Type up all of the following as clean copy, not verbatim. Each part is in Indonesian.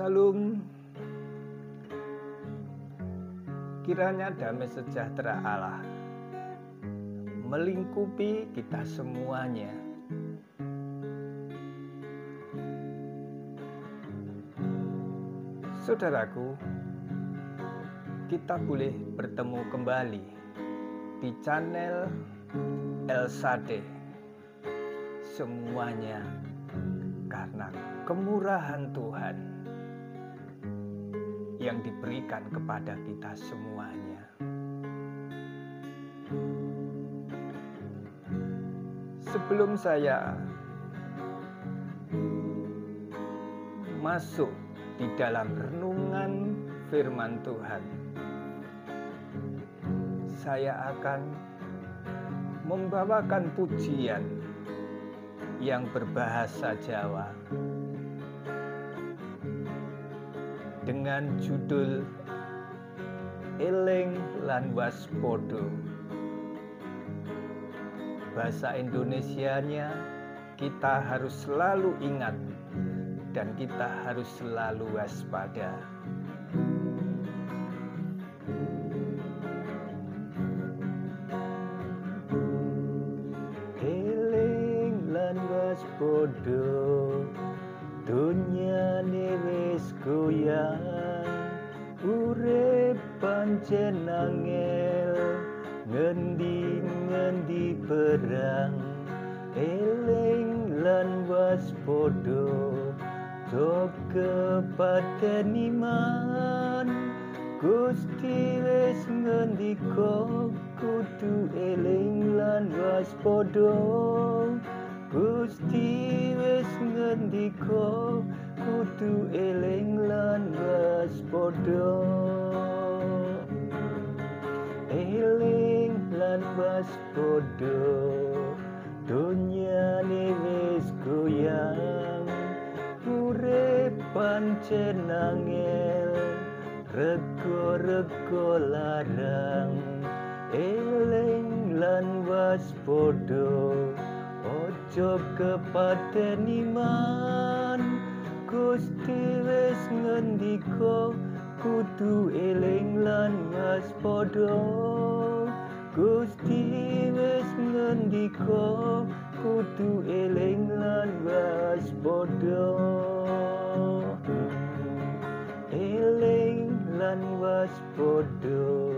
Shalom, kiranya damai sejahtera Allah melingkupi kita semuanya. Saudaraku, kita boleh bertemu kembali di channel El Sade. Semuanya karena kemurahan Tuhan yang diberikan kepada kita semuanya. Sebelum saya masuk di dalam renungan firman Tuhan, saya akan membawakan pujian yang berbahasa Jawa dengan judul Eling lan Waspodo. Bahasa Indonesianya, kita harus selalu ingat dan kita harus selalu waspada. Eling lan waspodo, dunyane wis goyang, urip pancen angel, ngendi-ngendi perang. Eling lan waspodo, jaga paten iman, Gusti wis ngendika, kudu eling lan waspodo. Gusti wis ngendika, kudu eling lan waspodo. Eling lan waspodo, dunyane wis goyang, urip pancen angel, rego-rego larang. Eling lan waspodo, ojo kepaten iman, Gusti wis ngendika, kudu eling lan waspodo. Gusti wis ngendika, kudu eling lan waspodo. Eling lan waspodo,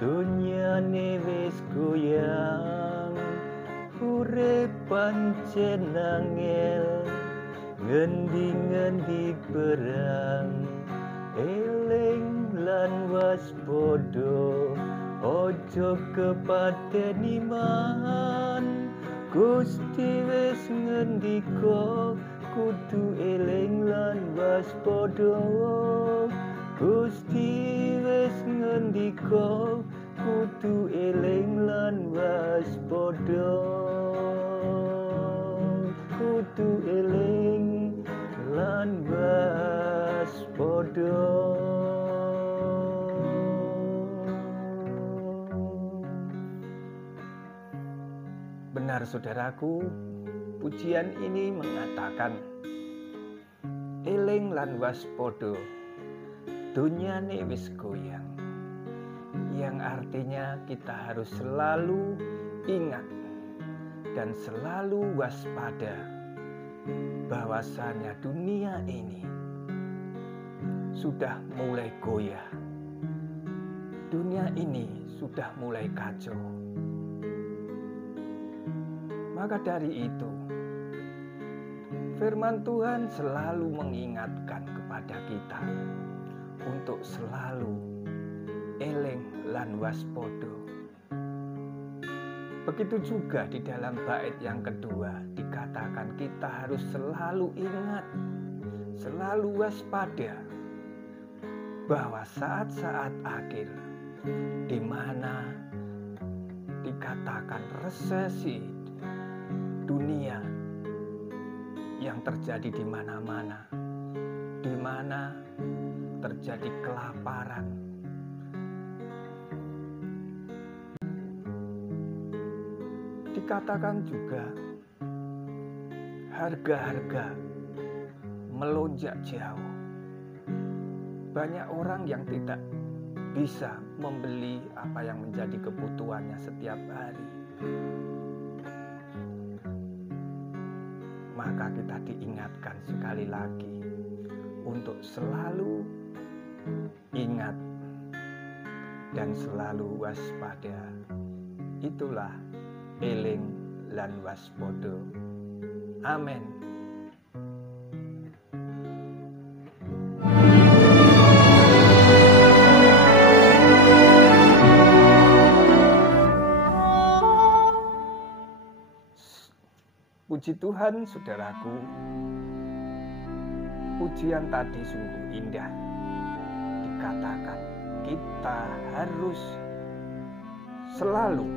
dunyane wis goyang, urip pancen angel, ngendi-ngendi perang. Eling lan waspodo, ojo kepaten iman, Gusti wis ngendika, kudu eling lan waspodo. Gusti wis ngendika, kudu eling lan waspodo. Kudu eling lan waspodo. Benar saudaraku, pujian ini mengatakan eling lan waspodo, dunyane wis goyang, yang artinya kita harus selalu ingat dan selalu waspada bahwasanya dunia ini sudah mulai goyah. Dunia ini sudah mulai kacau. Maka dari itu, firman Tuhan selalu mengingatkan kepada kita untuk selalu eling lan waspodo. Begitu juga di dalam bait yang kedua dikatakan kita harus selalu ingat, selalu waspada bahwa saat-saat akhir di mana dikatakan resesi dunia yang terjadi di mana-mana, di mana terjadi kelaparan, dikatakan juga harga-harga melonjak jauh. banyak orang yang tidak bisa membeli apa yang menjadi kebutuhannya setiap hari. Maka kita diingatkan sekali lagi untuk selalu ingat dan selalu waspada. Itulah eling lan waspada. Amin. Puji Tuhan, saudaraku, pujian tadi sungguh indah. Dikatakan kita harus selalu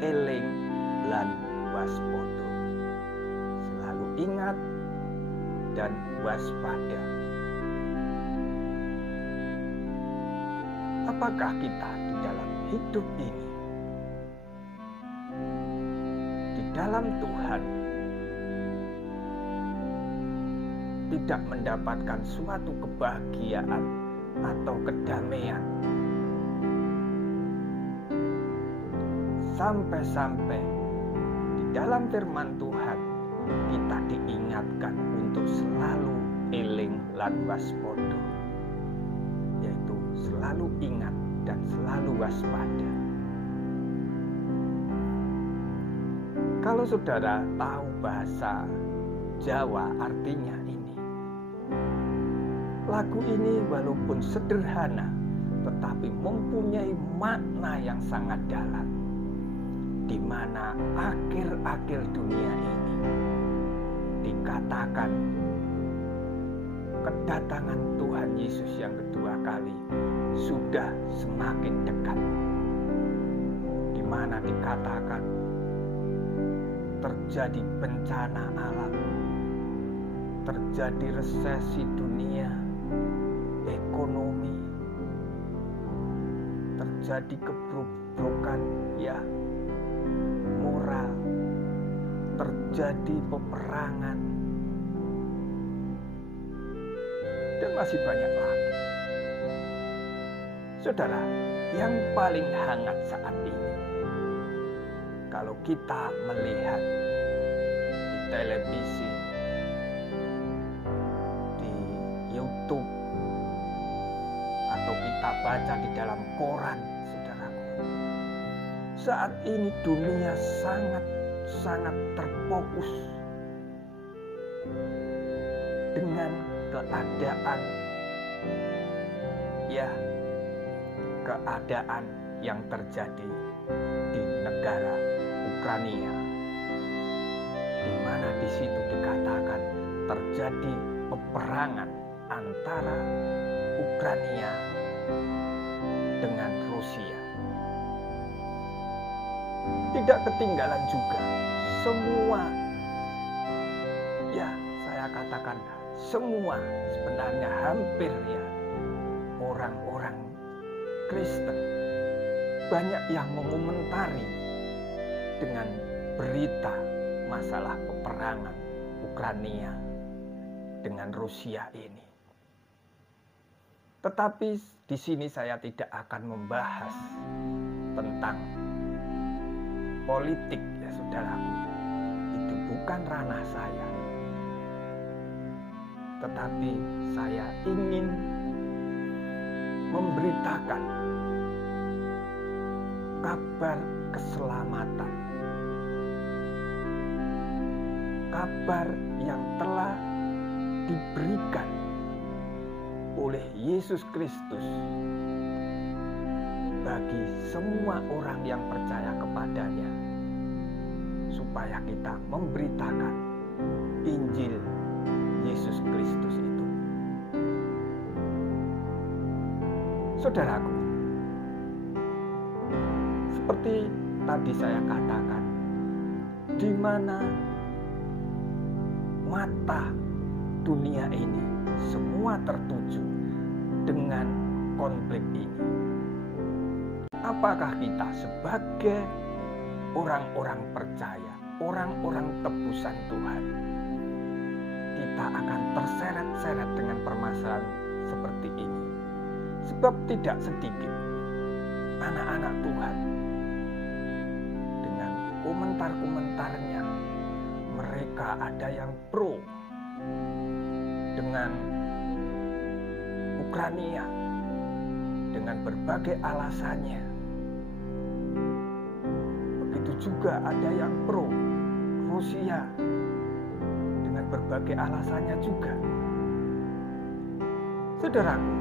eling lan waspada, selalu ingat dan waspada. Apakah kita di dalam hidup ini, dalam Tuhan, tidak mendapatkan suatu kebahagiaan atau kedamaian, sampai-sampai di dalam firman Tuhan kita diingatkan untuk selalu eling lan waspada, yaitu selalu ingat dan selalu waspada. Kalau saudara tahu bahasa Jawa artinya ini, lagu ini walaupun sederhana tetapi mempunyai makna yang sangat dalam, di mana akhir-akhir dunia ini dikatakan kedatangan Tuhan Yesus yang kedua kali sudah semakin dekat, di mana dikatakan terjadi bencana alam, terjadi resesi dunia, ekonomi, terjadi kebobrokan moral, terjadi peperangan, dan masih banyak lagi. Saudara, yang paling hangat saat ini, kalau kita melihat di televisi, di YouTube, atau kita baca di dalam koran, saudaraku, saat ini dunia sangat terfokus dengan keadaan yang terjadi di negara Ukraina, di mana di situ dikatakan terjadi peperangan antara Ukraina dengan Rusia. Tidak ketinggalan juga semua, saya katakan semua, sebenarnya hampir orang-orang Kristen banyak yang mengomentari dengan berita masalah peperangan Ukraina dengan Rusia ini. Tetapi di sini saya tidak akan membahas tentang politik, saudaraku. Itu bukan ranah saya. Tetapi saya ingin memberitakan kabar keselamatan, kabar yang telah diberikan oleh Yesus Kristus bagi semua orang yang percaya kepadanya, supaya kita memberitakan Injil Yesus Kristus itu. Saudaraku, seperti tadi saya katakan, di mana mata dunia ini semua tertuju dengan konflik ini. Apakah kita sebagai orang-orang percaya, orang-orang tebusan Tuhan, kita kita akan terseret-seret dengan permasalahan seperti ini. Sebab tidak sedikit anak-anak Tuhan dengan komentar-komentarnya, mereka ada yang pro dengan Ukraina dengan berbagai alasannya. Begitu juga ada yang pro Rusia dengan berbagai alasannya juga. Saudaraku,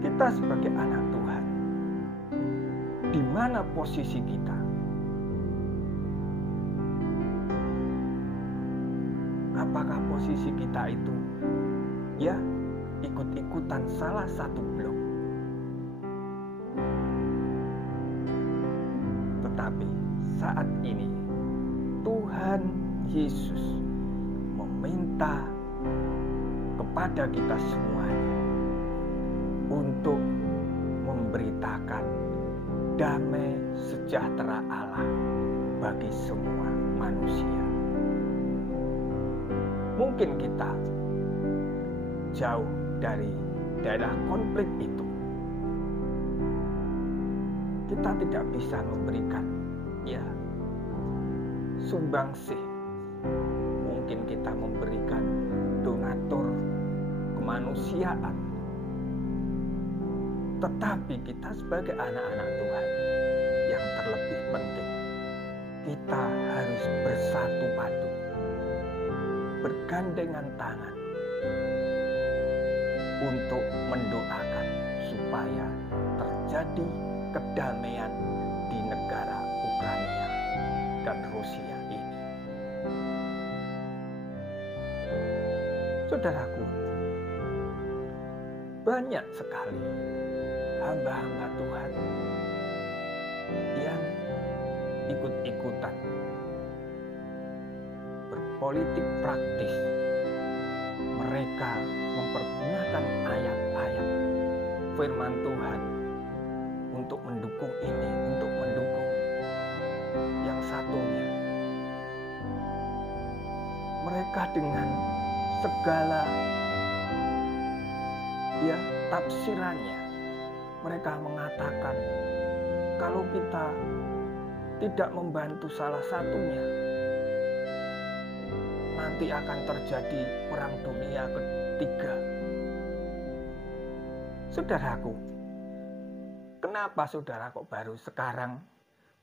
kita sebagai anak Tuhan, di mana posisi kita? Apakah posisi kita itu ya ikut-ikutan salah satu blok? Tetapi saat ini Tuhan Yesus meminta kepada kita semuanya untuk memberitakan damai sejahtera Allah bagi semua manusia. Mungkin kita jauh dari daerah konflik itu. Kita tidak bisa memberikan sumbangsih. Mungkin kita memberikan donatur kemanusiaan. Tetapi kita sebagai anak-anak Tuhan, yang terlebih penting, kita harus bersatu padu, bergandengan tangan untuk mendoakan supaya terjadi kedamaian di negara Ukraina dan Rusia ini. Saudaraku, banyak sekali hamba-hamba Tuhan yang ikut-ikutan berpolitik praktis. Mereka mempergunakan ayat-ayat firman Tuhan untuk mendukung ini, untuk mendukung yang satunya. Mereka dengan segala tafsirannya, mereka mengatakan kalau kita tidak membantu salah satunya, nanti akan terjadi perang dunia ketiga. Saudaraku, kenapa saudara kok baru sekarang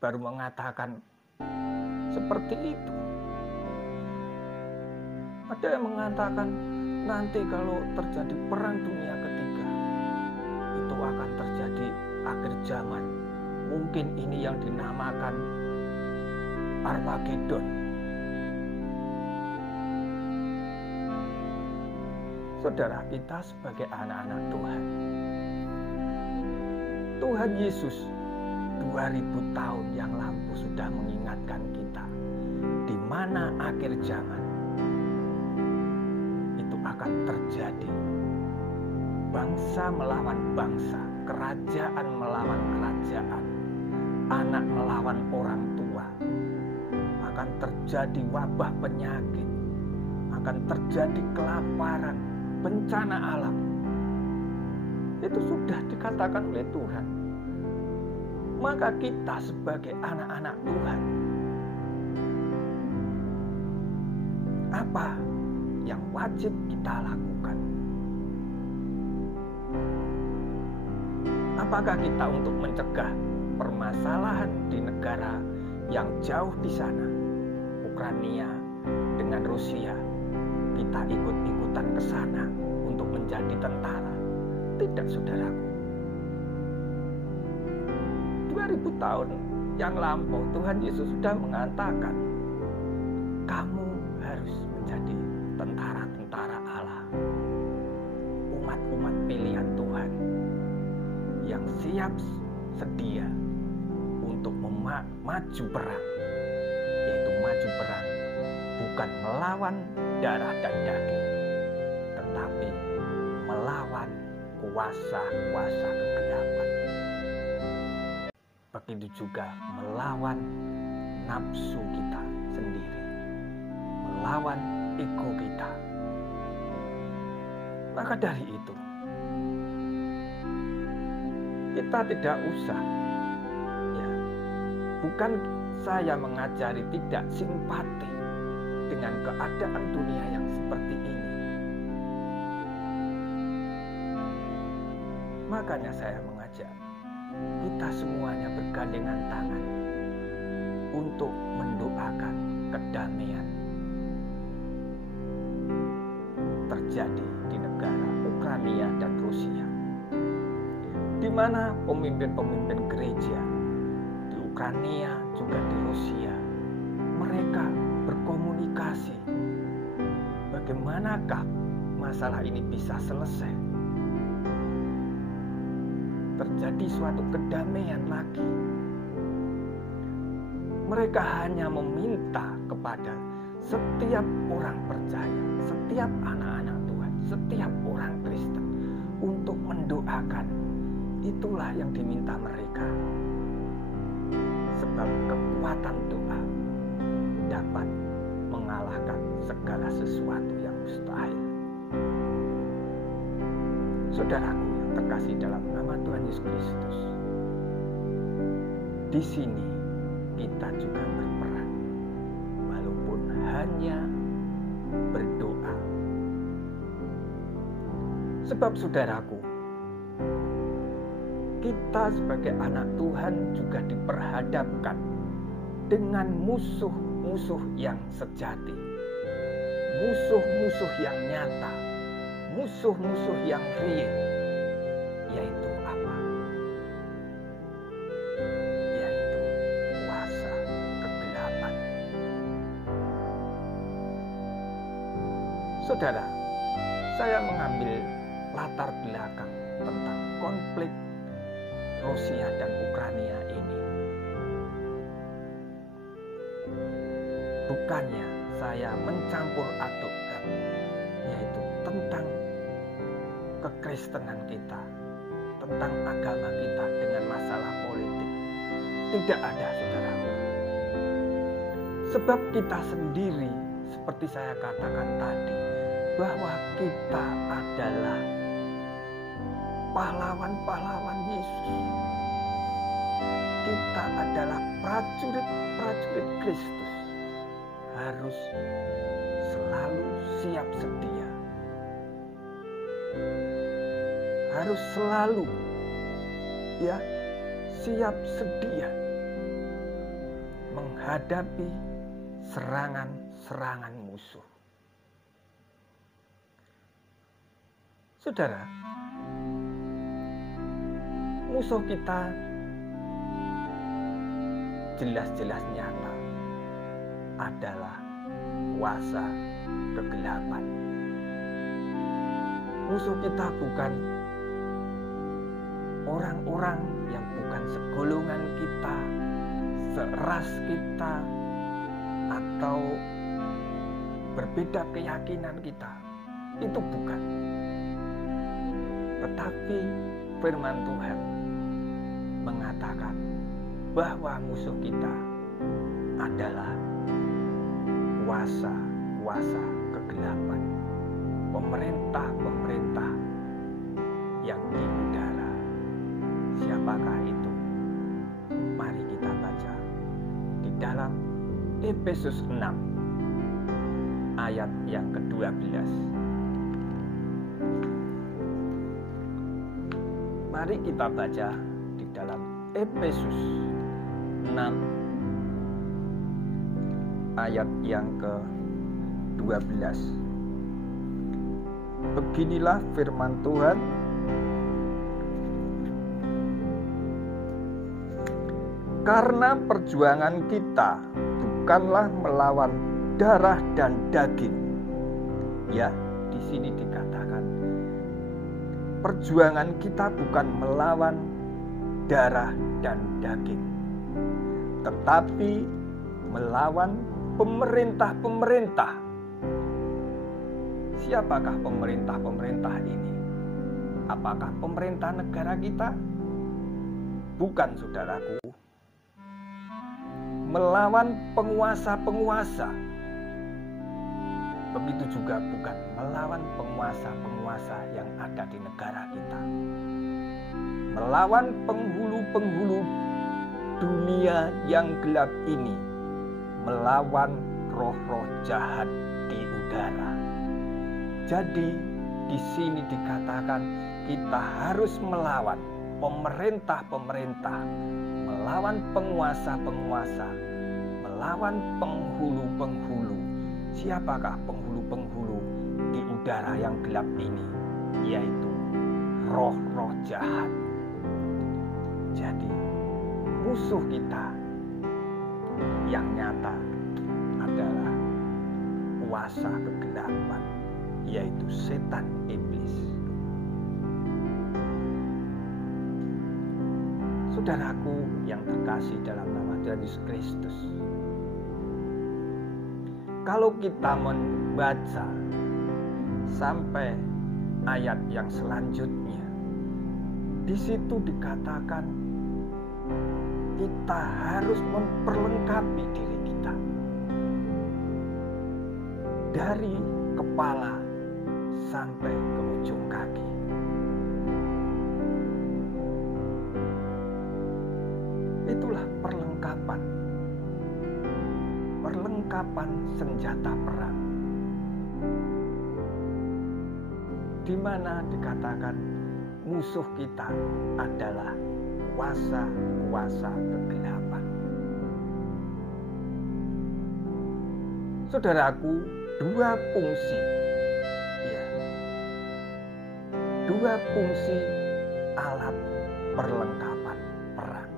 mengatakan seperti itu? Ada yang mengatakan nanti kalau terjadi perang dunia ketiga, itu akan terjadi akhir zaman. Mungkin ini yang dinamakan Armageddon. Saudara, kita sebagai anak-anak Tuhan, Tuhan Yesus 2000 tahun yang lalu sudah mengingatkan kita di mana akhir zaman itu akan terjadi. Bangsa melawan bangsa, kerajaan melawan kerajaan, anak melawan orang tua. Akan terjadi wabah penyakit, akan terjadi kelaparan, bencana alam. Itu sudah dikatakan oleh Tuhan. Maka kita sebagai anak-anak Tuhan, apa yang wajib kita lakukan? Apakah kita untuk mencegah permasalahan di negara yang jauh di sana, Ukraina dengan Rusia, kita ikut-ikutan ke sana untuk menjadi tentara? Tidak, saudaraku. 2000 tahun yang lampau Tuhan Yesus sudah mengatakan, kamu harus menjadi tentara-tentara Allah, umat-umat pilihan Tuhan yang siap sedia untuk maju perang, yaitu maju perang bukan melawan darah dan daging, tetapi melawan kuasa-kuasa kegelapan. Begitu juga melawan nafsu kita sendiri, melawan ego kita, Maka dari itu, kita tidak usah, ya, bukan saya mengajari tidak simpati dengan keadaan dunia yang seperti ini. Makanya saya mengajak kita semuanya bergandengan tangan untuk mendoakan kedamaian terjadi di negara Ukraina dan Rusia, di mana pemimpin-pemimpin gereja di Ukraina juga di Rusia, mereka berkomunikasi bagaimanakah masalah ini bisa selesai, terjadi suatu kedamaian lagi. Mereka hanya meminta kepada setiap orang percaya, setiap anak-anak Tuhan, setiap orang Kristen untuk mendoakan. Itulah yang diminta mereka. Sebab kekuatan doa dapat mengalahkan segala sesuatu yang mustahil. Saudaraku yang terkasih dalam nama Tuhan Yesus Kristus, di sini kita juga berperan, walaupun hanya berdoa. Sebab saudaraku, kita sebagai anak Tuhan juga diperhadapkan dengan musuh-musuh yang sejati, musuh-musuh yang nyata, musuh-musuh yang real, yaitu apa? Yaitu kuasa kegelapan. Saudara, saya mengambil latar belakang tentang konflik Rusia dan Ukraina ini. Bukannya saya mencampur adukkan, yaitu tentang kekristenan kita, tentang agama kita dengan masalah politik. Tidak ada, saudaraku. Sebab kita sendiri, seperti saya katakan tadi, bahwa kita adalah pahlawan-pahlawan Yesus. Kita adalah prajurit-prajurit Kristus. Harus selalu siap sedia. Harus selalu siap sedia menghadapi serangan-serangan musuh. Saudara, musuh kita jelas-jelas nyata adalah kuasa kegelapan. Musuh kita bukan orang-orang yang bukan segolongan kita, seras kita, atau berbeda keyakinan kita. Itu bukan. Tetapi firman Tuhan mengatakan bahwa musuh kita adalah kuasa-kuasa kegelapan, pemerintah-pemerintah yang di udara. Siapakah itu? Mari kita baca di dalam Efesus 6 ayat yang ke-12. Mari kita baca di dalam Efesus 6 ayat yang ke-12. Beginilah firman Tuhan. Karena perjuangan kita bukanlah melawan darah dan daging. Ya, di sini dikatakan perjuangan kita bukan melawan darah dan daging, tetapi melawan pemerintah-pemerintah. Siapakah pemerintah-pemerintah ini? Apakah pemerintah negara kita? Bukan, saudaraku. Melawan penguasa-penguasa Begitu juga bukan melawan penguasa-penguasa yang ada di negara kita. Melawan penghulu-penghulu dunia yang gelap ini. Melawan roh-roh jahat di udara. Jadi di sini dikatakan kita harus melawan pemerintah-pemerintah, melawan penguasa-penguasa, melawan penghulu-penghulu. Siapakah penghulu-penghulu di udara yang gelap ini? Yaitu roh-roh jahat. Jadi musuh kita yang nyata adalah kuasa kegelapan, yaitu setan iblis. Saudaraku yang terkasih dalam nama Tuhan Yesus Kristus, kalau kita membaca sampai ayat yang selanjutnya, di situ dikatakan kita harus memperlengkapi diri kita dari kepala sampai ke ujung kaki. Itulah perlengkapan senjata perang, di mana dikatakan musuh kita adalah kuasa-kuasa kegelapan. Saudaraku, dua fungsi alat perlengkapan perang.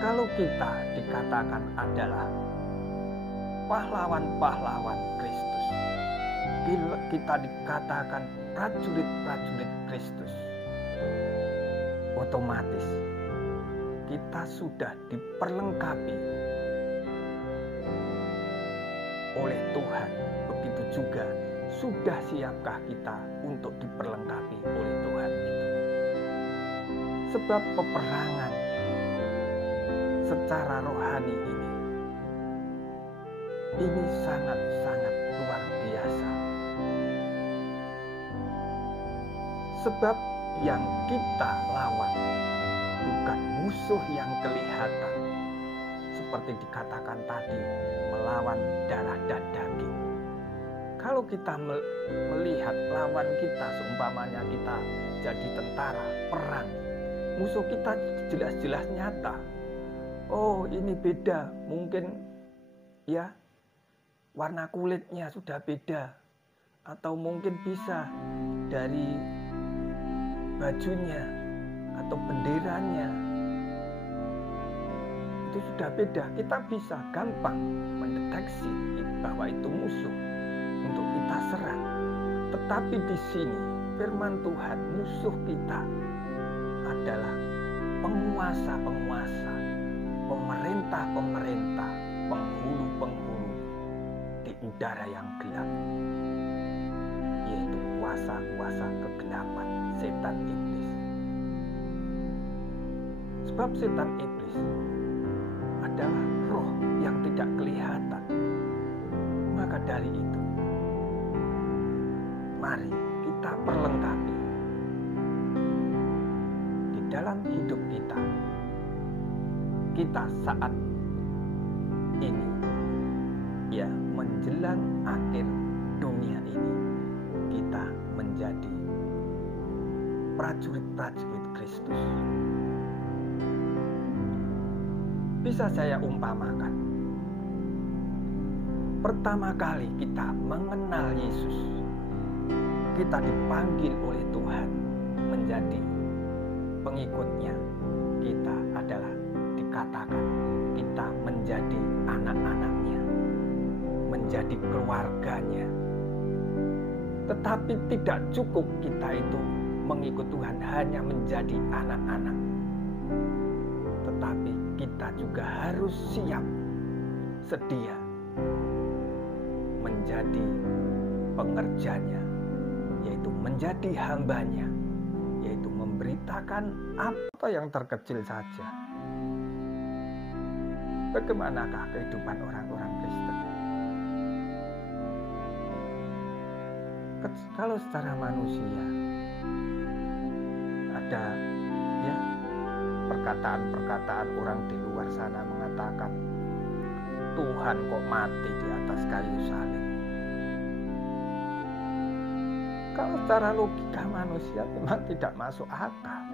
Kalau kita dikatakan adalah pahlawan-pahlawan Kristus, kita dikatakan prajurit-prajurit Kristus, otomatis kita sudah diperlengkapi oleh Tuhan. Begitu juga sudah siapkah kita untuk diperlengkapi oleh Tuhan itu. Sebab peperangan secara rohani ini sangat-sangat luar biasa. Sebab yang kita lawan bukan musuh yang kelihatan, seperti dikatakan tadi, melawan darah dan daging. Kalau kita melihat lawan kita, seumpamanya kita jadi tentara perang, musuh kita jelas-jelas nyata. Oh, ini beda, mungkin ya warna kulitnya sudah beda, atau mungkin bisa dari bajunya atau benderanya itu sudah beda. Kita bisa gampang mendeteksi bahwa itu musuh untuk kita serang. Tetapi di sini firman Tuhan, musuh kita adalah penguasa-penguasa, pemerintah-pemerintah, penghulu-penghulu di udara yang gelap, yaitu kuasa-kuasa kegelapan, setan iblis. Sebab setan iblis adalah roh yang tidak kelihatan. Maka dari itu, mari kita perlengkapi di dalam hidup kita. Kita saat ini, ya, menjelang akhir dunia ini, kita menjadi prajurit-prajurit Kristus. Bisa saya umpamakan, pertama kali kita mengenal Yesus, kita dipanggil oleh Tuhan menjadi pengikutnya. Kita adalah dikatakan kita menjadi anak-anaknya, menjadi keluarganya. Tetapi tidak cukup kita itu mengikut Tuhan hanya menjadi anak-anak, tetapi kita juga harus siap, sedia menjadi pengerjanya, yaitu menjadi hambanya, yaitu memberitakan apa yang terkecil saja. Bagaimanakah kehidupan orang-orang Kristen? Kalau secara manusia ada ya perkataan-perkataan orang di luar sana mengatakan Tuhan kok mati di atas kayu salib. Kalau secara logika manusia memang tidak masuk akal.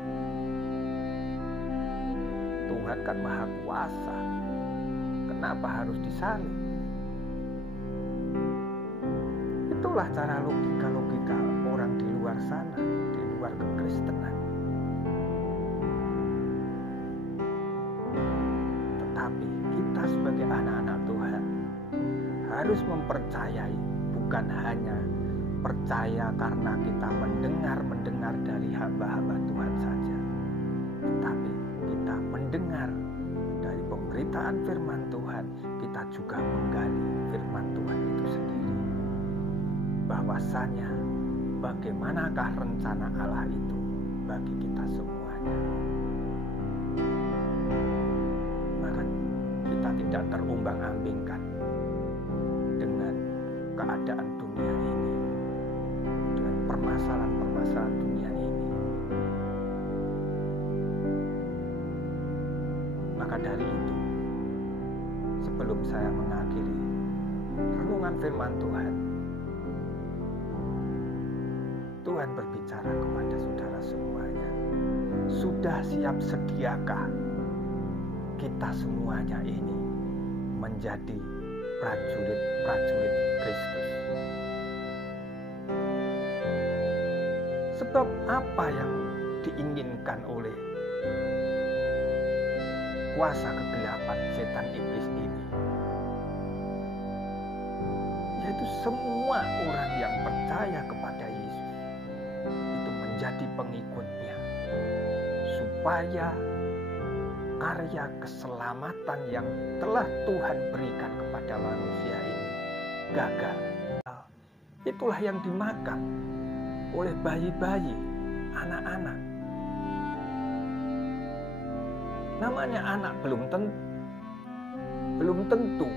Tuhan kan maha kuasa. Kenapa harus disalib? Itulah cara logika-logika orang di luar sana, di luar kekristenan. Tetapi kita sebagai anak-anak Tuhan harus mempercayai, bukan hanya percaya karena kita mendengar dari hamba-hamba Tuhan saja, tetapi kita mendengar dari pemberitaan firman Tuhan, kita juga menggali firman Tuhan itu sendiri. Bahwasanya bagaimanakah rencana Allah itu bagi kita semuanya. Maka kita tidak terumbang-ambingkan dengan keadaan dunia ini, dengan permasalahan-permasalahan dunia ini. Maka dari itu, sebelum saya mengakhiri renungan firman Tuhan, Tuhan berbicara kepada saudara semuanya. Sudah siap sediakah kita semuanya ini menjadi prajurit-prajurit Kristus? Sebab apa yang diinginkan oleh kuasa kegelapan setan iblis ini? Yaitu semua orang yang percaya kepada Yesus itu menjadi pengikutnya, supaya karya keselamatan yang telah Tuhan berikan kepada manusia ini gagal. Itulah yang dimakan oleh bayi-bayi, anak-anak. Namanya anak belum tentu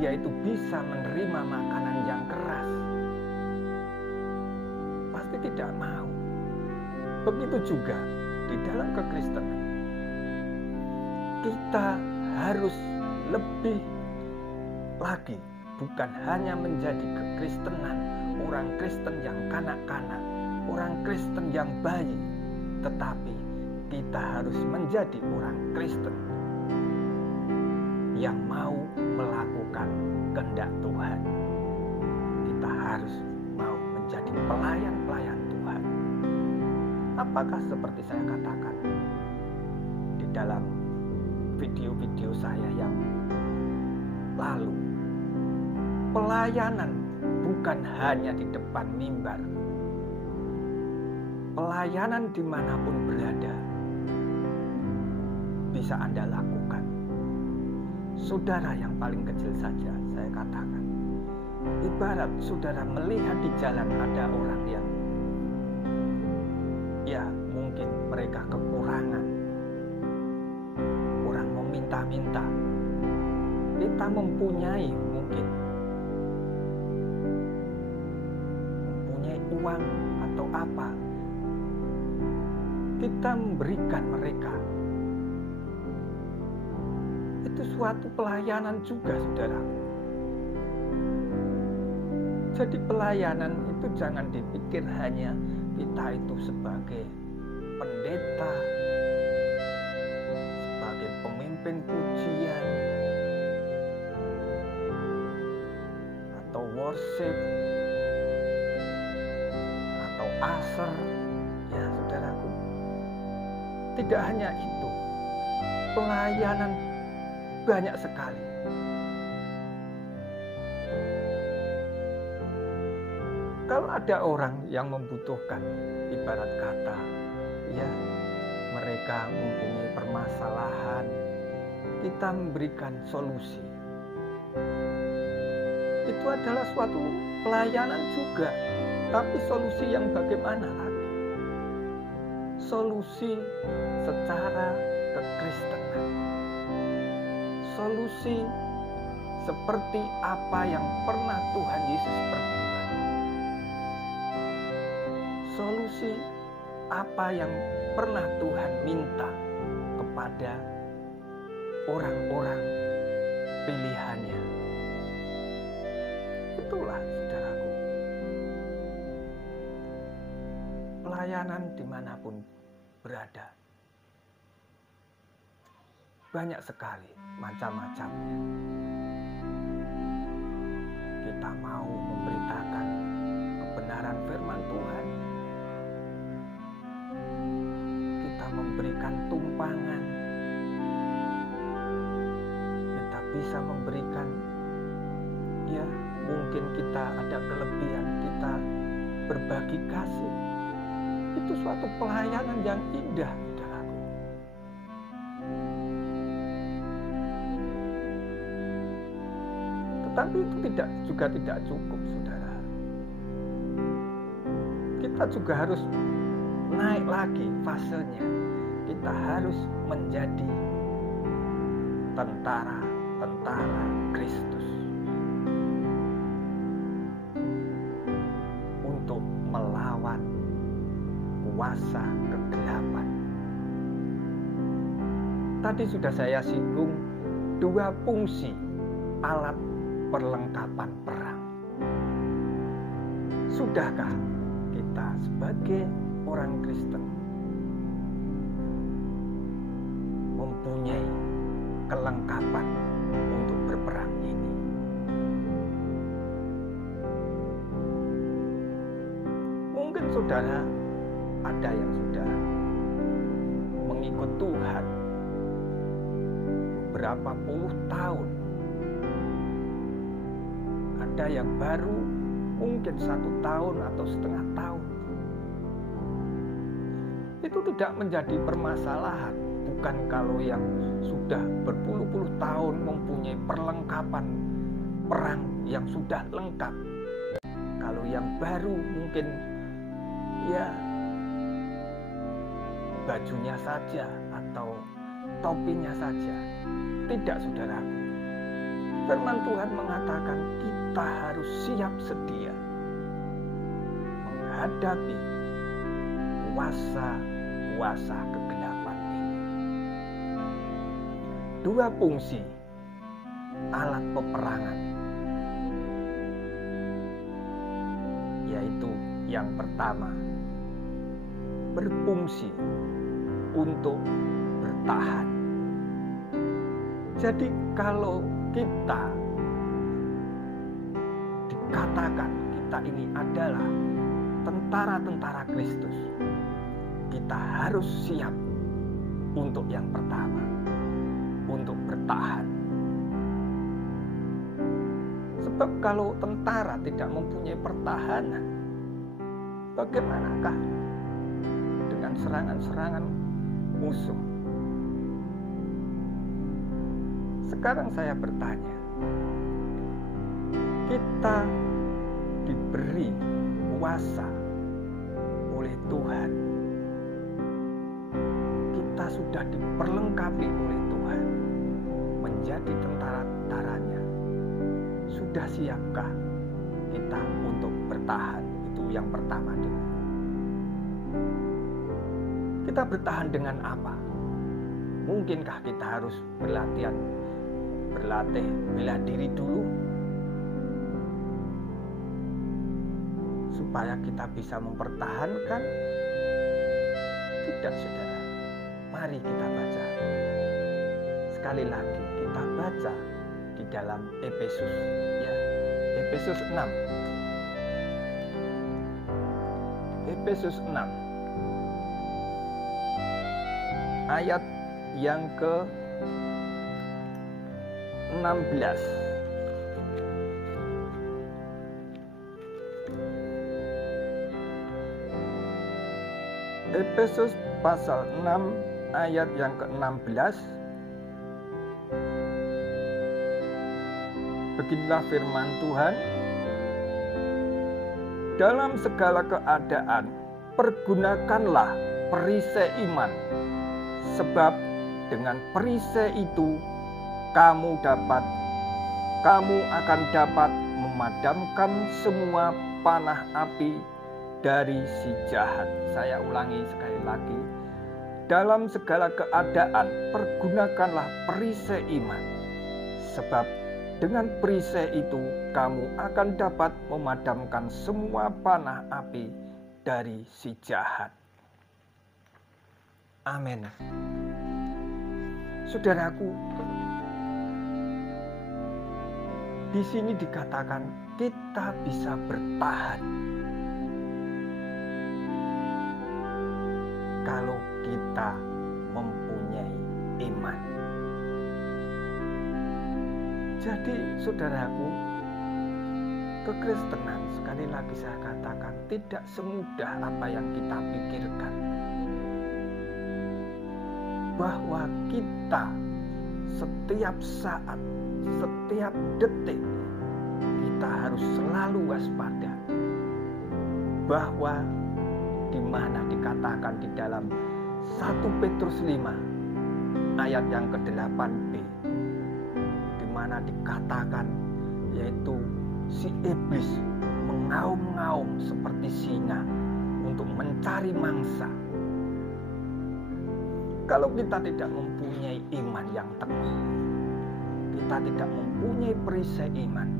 dia itu bisa menerima makanan yang keras. Pasti tidak mau. Begitu juga di dalam kekristenan. Kita harus lebih lagi, bukan hanya menjadi kekristenan orang Kristen yang kanak-kanak, orang Kristen yang bayi, tetapi kita harus menjadi orang Kristen yang mau melakukan kehendak Tuhan. Kita harus mau menjadi pelayan-pelayan Tuhan. Apakah seperti saya katakan di dalam video-video saya yang lalu, pelayanan bukan hanya di depan mimbar. Pelayanan dimanapun berada bisa Anda lakukan. Saudara yang paling kecil saja saya katakan, ibarat saudara melihat di jalan ada orang yang ya mungkin mereka kekurangan, orang meminta-minta, kita mempunyai uang atau apa, kita memberikan mereka. Itu suatu pelayanan juga, saudara. Jadi pelayanan itu jangan dipikir hanya kita itu sebagai pendeta, sebagai pemimpin pujian, atau worship, atau usher, ya saudaraku. Tidak hanya itu, pelayanan banyak sekali. Kalau ada orang yang membutuhkan, ibarat kata, ya mereka mempunyai permasalahan, kita memberikan solusi. Itu adalah suatu pelayanan juga, tapi solusi yang bagaimana lagi? Solusi secara kekristenan. Solusi seperti apa yang pernah Tuhan Yesus perbuat. solusi apa yang pernah Tuhan minta kepada orang-orang pilihannya. Itulah saudaraku, pelayanan dimanapun berada, banyak sekali macam-macamnya. Kita mau memberitakan kebenaran firman Tuhan, kita memberikan tumpangan, kita bisa memberikan, ya mungkin kita ada kelebihan, kita berbagi kasih. Itu suatu pelayanan yang indah, saudaraku. Tetapi itu juga tidak cukup, saudara. Kita juga harus naik lagi fasenya. Kita harus menjadi tentara-tentara Kristus untuk melawan kuasa kegelapan. Tadi sudah saya singgung dua fungsi alat perlengkapan perang. Sudahkah kita sebagai orang Kristen mempunyai kelengkapan untuk berperang ini? Mungkin saudara ada yang sudah mengikut Tuhan beberapa puluh tahun, ada yang baru mungkin 1 tahun atau setengah tahun. Itu tidak menjadi permasalahan. Bukan kalau yang sudah berpuluh-puluh tahun mempunyai perlengkapan perang yang sudah lengkap. Kalau yang baru mungkin ya bajunya saja atau topinya saja. Tidak, saudaraku. Firman Tuhan mengatakan kita harus siap sedia menghadapi kuasa kegelapan ini. Dua fungsi alat peperangan, yaitu yang pertama berfungsi untuk bertahan. Jadi kalau kita dikatakan kita ini adalah tentara-tentara Kristus, kita harus siap untuk yang pertama, untuk bertahan. Sebab kalau tentara tidak mempunyai pertahanan, bagaimanakah dengan serangan-serangan musuh? Sekarang saya bertanya, kita diberi kuasa oleh Tuhan, kita sudah diperlengkapi oleh Tuhan menjadi tentara-tentaranya. Sudah siapkah kita untuk bertahan? Itu yang pertama dulu. Kita bertahan dengan apa? Mungkinkah kita harus berlatih bela diri dulu supaya kita bisa mempertahankan? Tidak, saudara. Mari kita baca sekali lagi, kita baca di dalam Efesus, ya, Efesus 6. Efesus 6 ayat yang ke-16. Efesus pasal 6 ayat yang ke-16. Beginilah firman Tuhan. Dalam segala keadaan pergunakanlah perisai iman, sebab dengan perisai itu kamu akan dapat memadamkan semua panah api dari si jahat. Saya ulangi sekali lagi. Dalam segala keadaan, pergunakanlah perisai iman. Sebab dengan perisai itu, kamu akan dapat memadamkan semua panah api dari si jahat. Amin. Saudaraku, di sini dikatakan kita bisa bertahan kalau kita mempunyai iman. Jadi saudaraku, kekristenan sekali lagi saya katakan tidak semudah apa yang kita pikirkan. Bahwa kita setiap saat, setiap detik, kita harus selalu waspada. Bahwa di mana dikatakan di dalam 1 Petrus 5 ayat yang ke-8b, di mana dikatakan yaitu si iblis mengaum-ngaum seperti singa untuk mencari mangsa. Kalau kita tidak mempunyai iman yang teguh, kita tidak mempunyai perisai iman,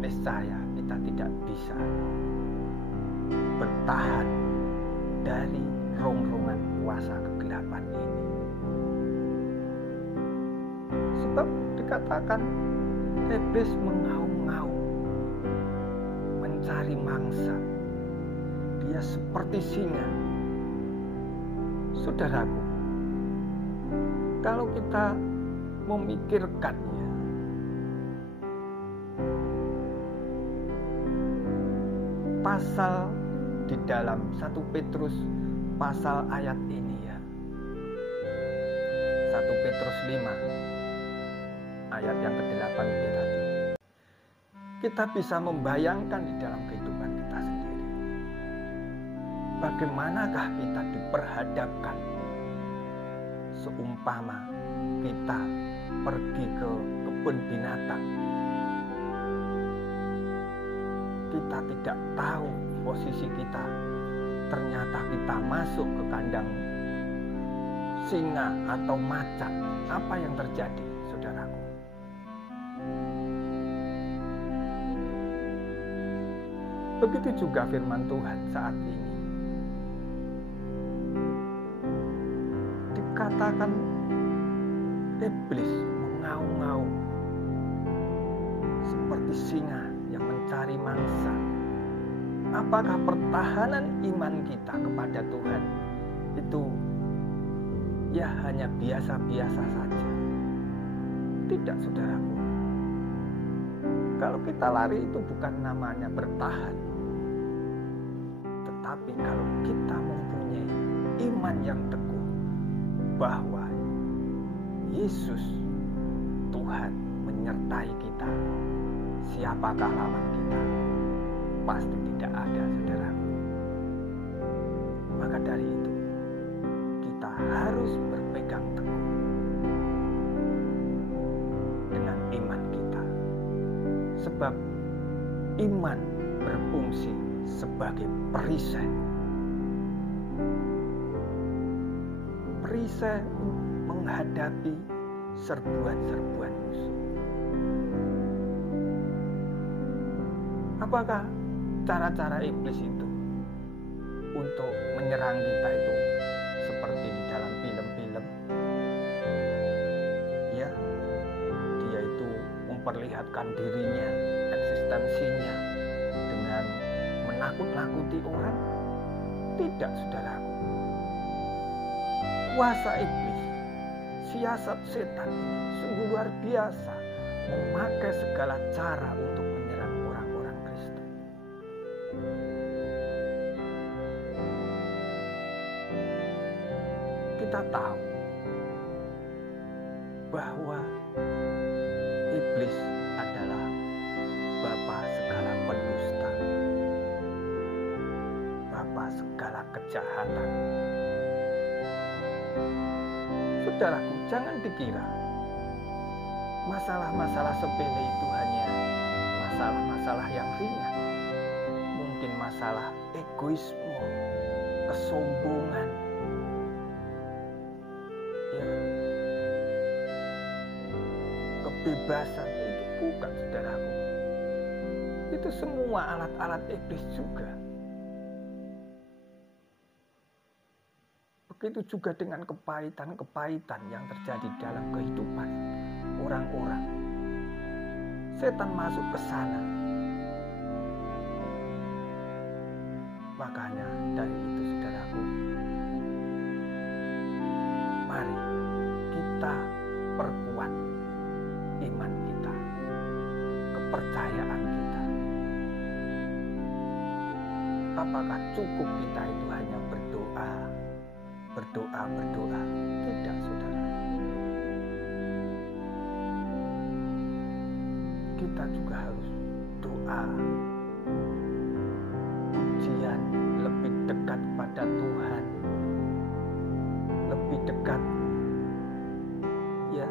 niscaya kita tidak bisa bertahan dari rongrongan kuasa kegelapan ini. Sebab dikatakan iblis mengaum-ngaum mencari mangsa. Dia seperti singa. Saudaraku, kalau kita memikirkannya, pasal di dalam 1 Petrus pasal ayat ini ya, 1 Petrus 5 ayat yang ke-8b tadi, kita bisa membayangkan di dalam kehidupan kita sendiri. Bagaimanakah kita diperhadapkan seumpama kita pergi ke kebun binatang. Kita tidak tahu posisi kita. Ternyata kita masuk ke kandang singa atau macan. Apa yang terjadi, saudaraku? Begitu juga firman Tuhan saat ini. Dikatakan iblis mengaum-ngaum seperti singa yang mencari mangsa. Apakah pertahanan iman kita kepada Tuhan itu ya hanya biasa-biasa saja? Tidak, saudaraku. Kalau kita lari itu bukan namanya bertahan. Tetapi kalau kita mempunyai iman yang teguh bahwa Yesus Tuhan menyertai kita, siapakah lawan kita? Pasti tidak ada, saudaraku. Maka dari itu kita harus berpegang teguh dengan iman kita, sebab iman berfungsi sebagai perisai menghadapi serbuan-serbuan musuh. Apakah cara-cara iblis itu untuk menyerang kita itu seperti di dalam film-film? Ya, dia itu memperlihatkan dirinya, eksistensinya dengan menakut-nakuti orang. Tidak, saudaraku. Kuasa iblis, siasat setan ini sungguh luar biasa, memakai segala cara untuk menyerang orang-orang Kristen. Kita tahu bahwa iblis adalah bapa segala pendusta, bapa segala kejahatan. Saudaraku, jangan dikira masalah-masalah sepele itu hanya masalah-masalah yang ringan. Mungkin masalah egoisme, kesombongan, ya, kebebasan. Itu bukan, saudaraku. Itu semua alat-alat iblis juga. Begitu juga dengan kepahitan-kepahitan yang terjadi dalam kehidupan orang-orang. Setan masuk ke sana. Makanya dari itu, saudaraku, mari kita perkuat iman kita, kepercayaan kita. Apakah cukup kita itu hanya berdoa? Tidak, saudara. Kita juga harus doa, pujian, lebih dekat pada Tuhan, lebih dekat, ya,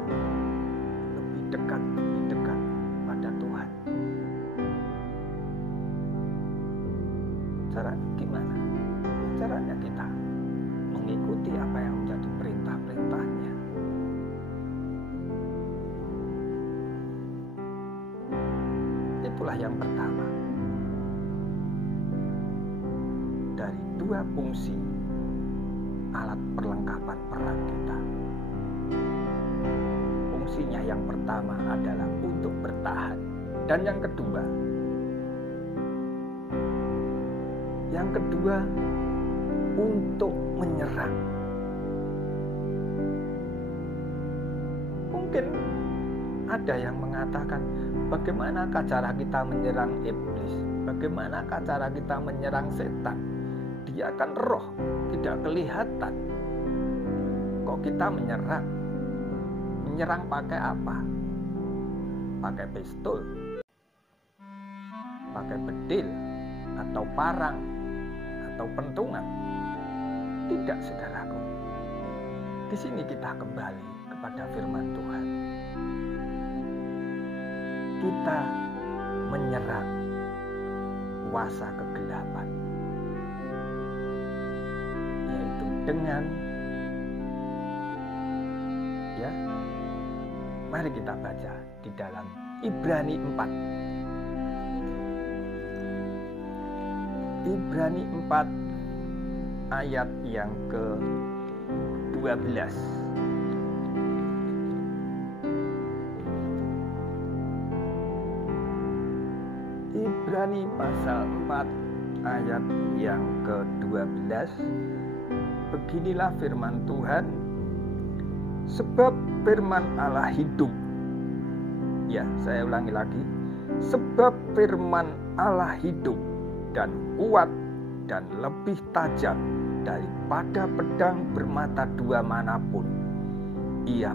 lebih dekat pada Tuhan. Caranya gimana? Caranya kita mengikuti apa yang menjadi perintah-perintahnya. Itulah yang pertama dari dua fungsi alat perlengkapan perang kita. Fungsinya yang pertama adalah untuk bertahan, dan yang kedua untuk menyerang. Mungkin ada yang mengatakan, bagaimanakah cara kita menyerang iblis? Bagaimanakah cara kita menyerang setan? Dia kan roh, tidak kelihatan. Kok kita menyerang? Menyerang pakai apa? Pakai pistol, pakai bedil, atau parang, atau pentungan? Tidak, saudaraku. Di sini kita kembali kepada firman Tuhan. Kita menyerang kuasa kegelapan, yaitu dengan, ya, mari kita baca di dalam Ibrani 4. Ibrani 4 ayat yang ke-12. Ibrani pasal 4 ayat yang ke-12. Beginilah firman Tuhan, sebab firman Allah hidup. Ya, saya ulangi lagi. Sebab firman Allah hidup dan kuat dan lebih tajam daripada pedang bermata dua manapun. Ia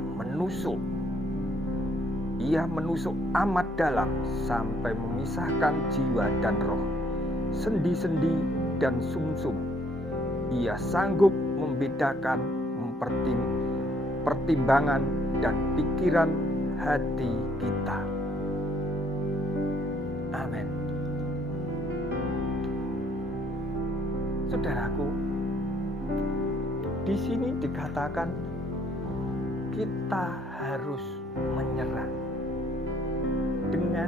menusuk amat dalam sampai memisahkan jiwa dan roh, sendi-sendi dan sumsum. Ia sanggup membedakan pertimbangan dan pikiran hati kita. Amin. Saudaraku, di sini dikatakan kita harus menyerang dengan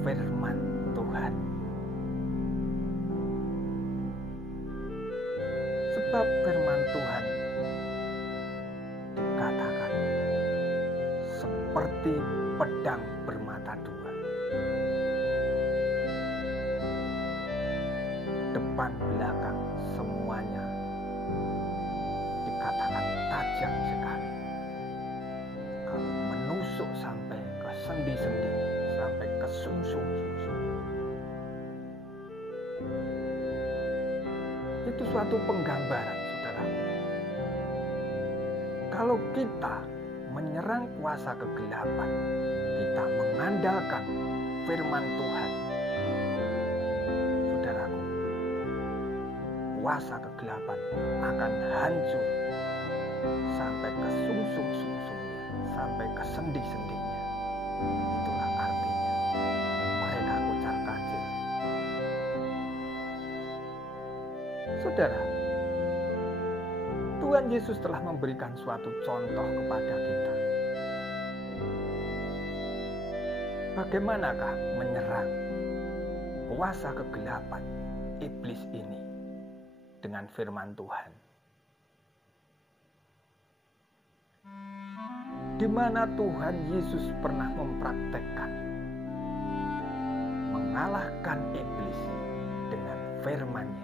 firman Tuhan. Sebab firman Tuhan dikatakan seperti pedang bermata dua. Depan belakang semuanya dikatakan tajam sekali. Kalau menusuk sampai ke sendi-sendi, sampai ke sumsum-sumsum. Itu suatu penggambaran, saudara. Kalau kita menyerang kuasa kegelapan, kita mengandalkan firman Tuhan, saudaraku, kuasa kegelapan akan hancur sampai ke sumsum-sumsumnya, sampai ke sendi-sendinya. Itulah artinya mereka Saudara, Tuhan Yesus telah memberikan suatu contoh kepada kita. Bagaimanakah menyerang kuasa kegelapan iblis ini dengan firman Tuhan? Di mana Tuhan Yesus pernah mempraktekkan mengalahkan iblis dengan firman-Nya.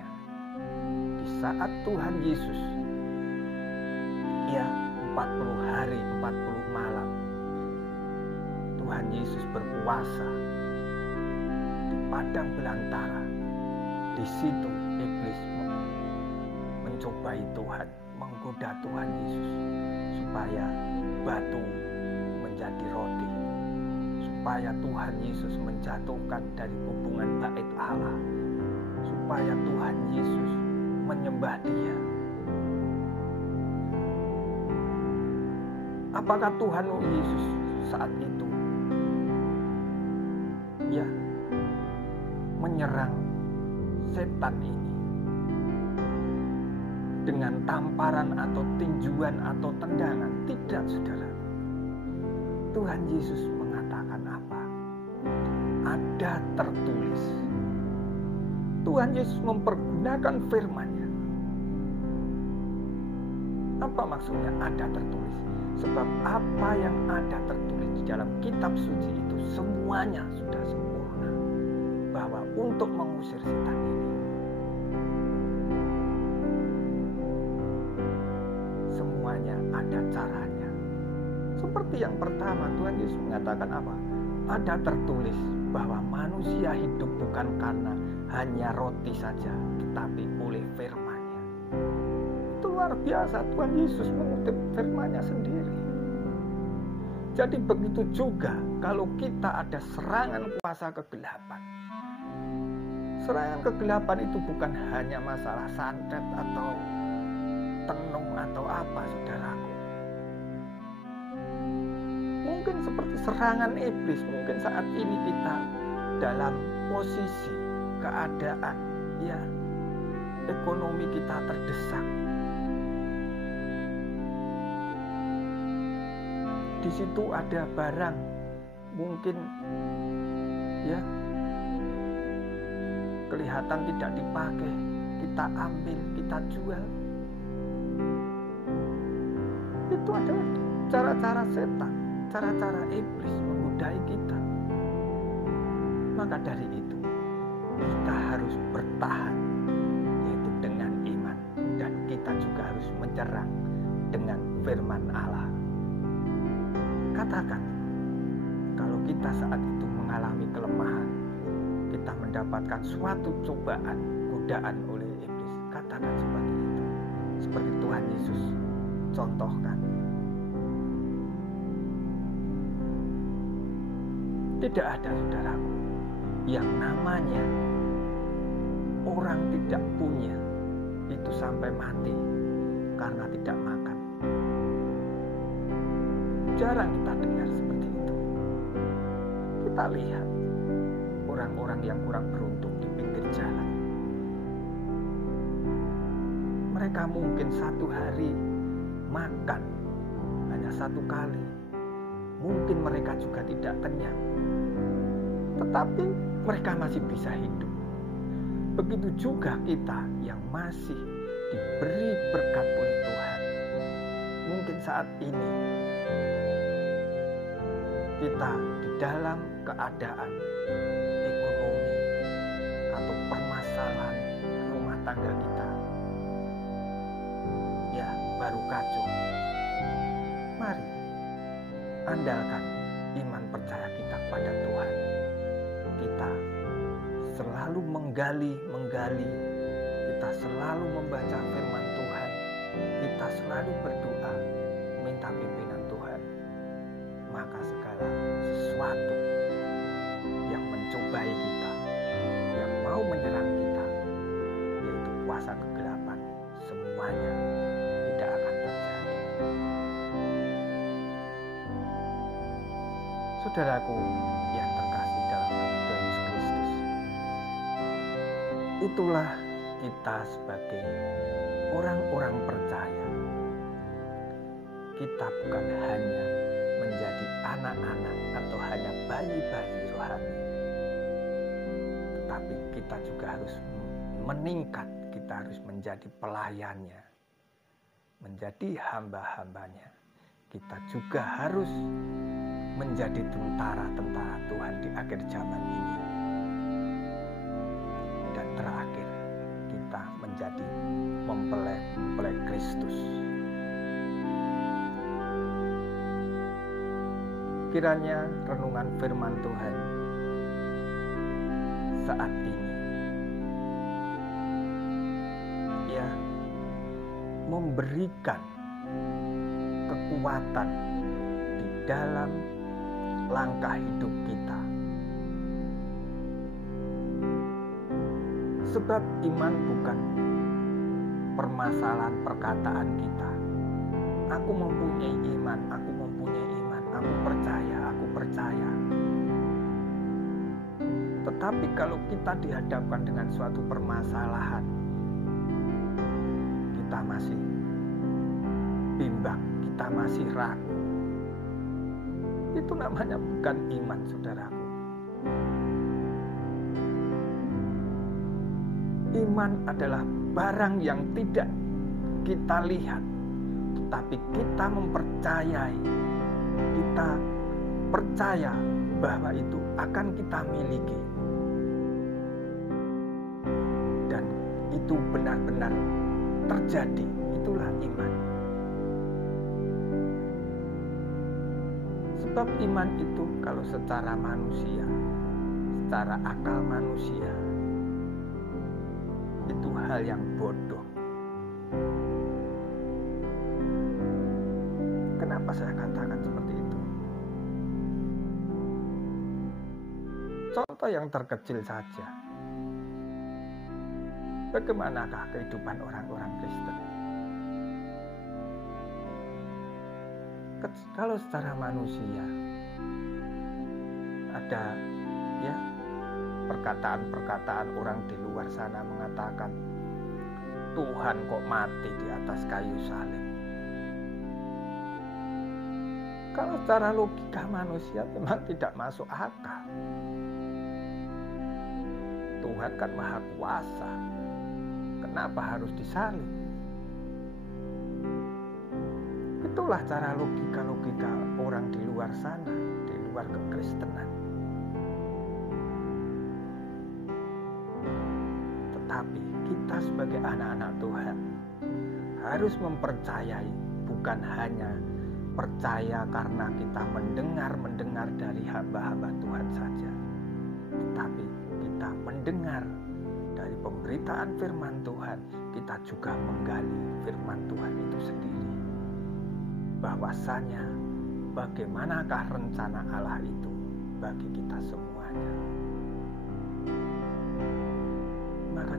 Di saat Tuhan Yesus 40 hari 40 malam Tuhan Yesus berpuasa di padang belantara. Di situ iblis mencobai Tuhan, menggoda Tuhan Yesus supaya batu menjadi roti, supaya Tuhan Yesus menjatuhkan dari hubungan bait Allah, supaya Tuhan Yesus menyembah Dia. Apakah Tuhan Yesus saat itu menyerang setan ini dengan tamparan atau tinjuan atau tendangan? Tidak, saudara. Tuhan Yesus mengatakan apa? Ada tertulis. Tuhan Yesus mempergunakan firman-Nya. Apa maksudnya ada tertulis? Sebab apa yang ada tertulis di dalam kitab suci itu semuanya sudah sempurna. Bahwa untuk mengusir setan ini semuanya ada caranya. Seperti yang pertama, Tuhan Yesus mengatakan apa? Ada tertulis bahwa manusia hidup bukan karena hanya roti saja, tetapi oleh firman-Nya. Itu luar biasa, Tuhan Yesus mengutip firman-Nya sendiri. Jadi begitu juga kalau kita ada serangan kuasa kegelapan. Serangan kegelapan itu bukan hanya masalah santet atau tenung atau apa, saudaraku. Mungkin seperti serangan iblis, mungkin saat ini kita dalam posisi keadaan ekonomi kita terdesak. Di situ ada barang mungkin kelihatan tidak dipakai, kita ambil, kita jual. Itu adalah cara-cara setan, cara-cara iblis menggodai kita. Maka dari itu kita harus bertahan, yaitu dengan iman, dan kita juga harus menyerang dengan firman Allah. Katakan, kalau kita saat itu mengalami kelemahan, kita mendapatkan suatu cobaan, godaan oleh iblis, katakan seperti itu. Seperti Tuhan Yesus contohkan. Tidak ada, saudaraku, yang namanya orang tidak punya itu sampai mati karena tidak makan. Jarang kita dengar seperti itu. Kita lihat orang-orang yang kurang beruntung di pinggir jalan. Mereka mungkin satu hari makan hanya satu kali. Mungkin mereka juga tidak kenyang, tetapi mereka masih bisa hidup. Begitu juga kita yang masih diberi berkat oleh Tuhan. Mungkin saat ini kita di dalam keadaan ekonomi atau permasalahan rumah tangga kita baru kacau. Mari andalkan iman percaya kita pada Tuhan. Kita selalu menggali, kita selalu membaca firman Tuhan, kita selalu berdoa, minta pimpinan Tuhan. Maka segala sesuatu yang mencobai kita, yang mau menyerang kita, yaitu kuasa kegelapan, semuanya tidak akan terjadi. Saudaraku yang terkasih dalam nama Tuhan Yesus Kristus, itulah kita sebagai orang-orang percaya, kita bukan hanya menjadi anak-anak atau hanya bayi-bayi rohani, tetapi kita juga harus meningkat, kita harus menjadi pelayannya, menjadi hamba-hambanya. Kita juga harus menjadi tentara-tentara Tuhan di akhir zaman ini. Dan terakhir, kita menjadi mempelai Kristus. Kiranya renungan firman Tuhan saat ini ya memberikan kekuatan di dalam langkah hidup kita. Sebab iman bukan permasalahan perkataan kita. Aku mempunyai iman, aku mempunyai iman, aku percaya. Tetapi kalau kita dihadapkan dengan suatu permasalahan, kita masih bimbang, kita masih ragu. Itu namanya bukan iman, saudaraku. Iman adalah barang yang tidak kita lihat, tetapi kita mempercayai. Kita percaya bahwa itu akan kita miliki. Dan itu benar-benar terjadi. Itulah iman. Sebab iman itu kalau secara manusia, secara akal manusia, itu hal yang bodoh. Kenapa saya katakan seperti itu? Contoh yang terkecil saja. Bagaimanakah kehidupan orang-orang Kristen? Kalau secara manusia ada ya perkataan-perkataan orang di luar sana mengatakan Tuhan kok mati di atas kayu salib. Kalau secara logika manusia memang tidak masuk akal. Tuhan kan maha kuasa. Kenapa harus disalib? Itulah cara logika-logika orang di luar sana, di luar kekristenan. Tetapi kita sebagai anak-anak Tuhan harus mempercayai, bukan hanya percaya karena kita mendengar dari hamba-hamba Tuhan saja, tetapi kita mendengar dari pemberitaan firman Tuhan, kita juga menggali firman Tuhan itu sendiri. Bahwasanya bagaimanakah rencana Allah itu bagi kita semuanya. Maka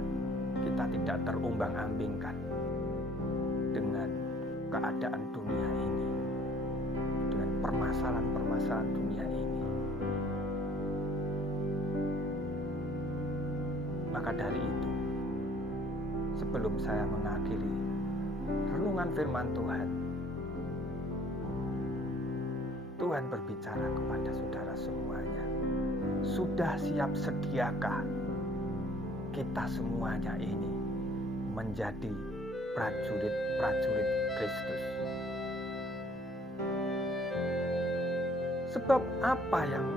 kita tidak terumbang-ambingkan dengan keadaan dunia ini, dengan permasalahan-permasalahan dunia ini. Maka dari itu, sebelum saya mengakhiri renungan firman Tuhan, Tuhan berbicara kepada saudara semuanya. Sudah siap sediakah kita semuanya ini menjadi prajurit-prajurit Kristus? Sebab apa yang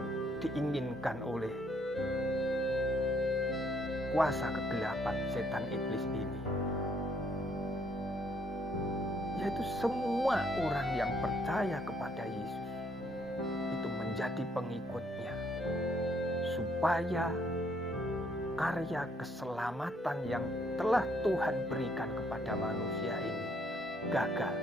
diinginkan oleh kuasa kegelapan setan iblis ini? Yaitu semua orang yang percaya kepada Yesus itu menjadi pengikutnya, supaya karya keselamatan yang telah Tuhan berikan kepada manusia ini gagal.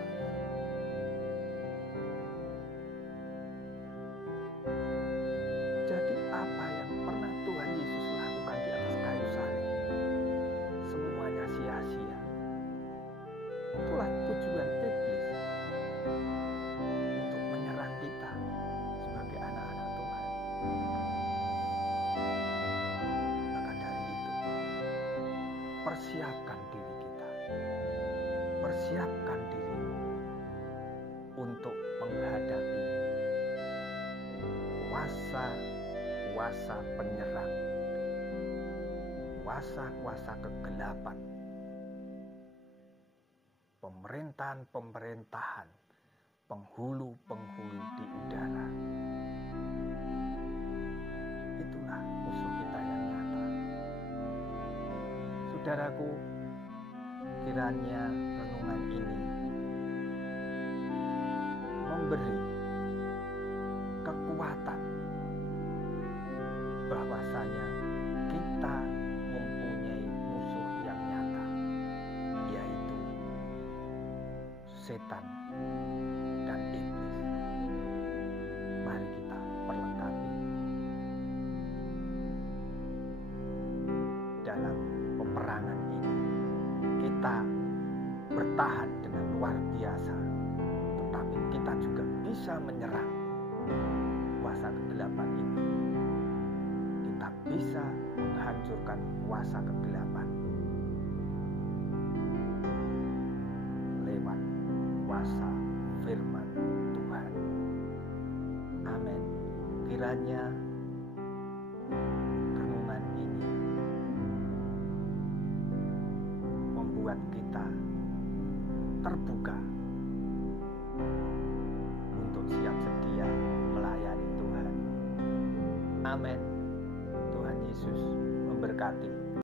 Jadi apa yang pernah Tuhan Yesus lakukan di atas kayu salib, semuanya sia-sia. Itulah tujuan iblis untuk menyerang kita sebagai anak-anak Tuhan. Maka dari itu, persiapkan diri kita. Persiapkan dirimu untuk menghadapi kuasa-kuasa penyerang, kuasa-kuasa kegelapan, pemerintahan-pemerintahan, penghulu-penghulu di udara. Itulah musuh kita yang nyata. Saudaraku, kiranya renungan ini memberi kekuatan bahwasanya kita mempunyai musuh yang nyata, yaitu setan dan iblis. Mari kita perlengkapi dalam peperangan ini. Kita bertahan dengan luar biasa, tetapi kita juga bisa menyerang kuasa kegelapan ini. Kita bisa menghancurkan kuasa kegelapan lewat kuasa firman Tuhan. Amin. Kiranya renungan ini membuat kita terbuka untuk siap sedia melayani Tuhan. Amin. Tuhan Yesus memberkati.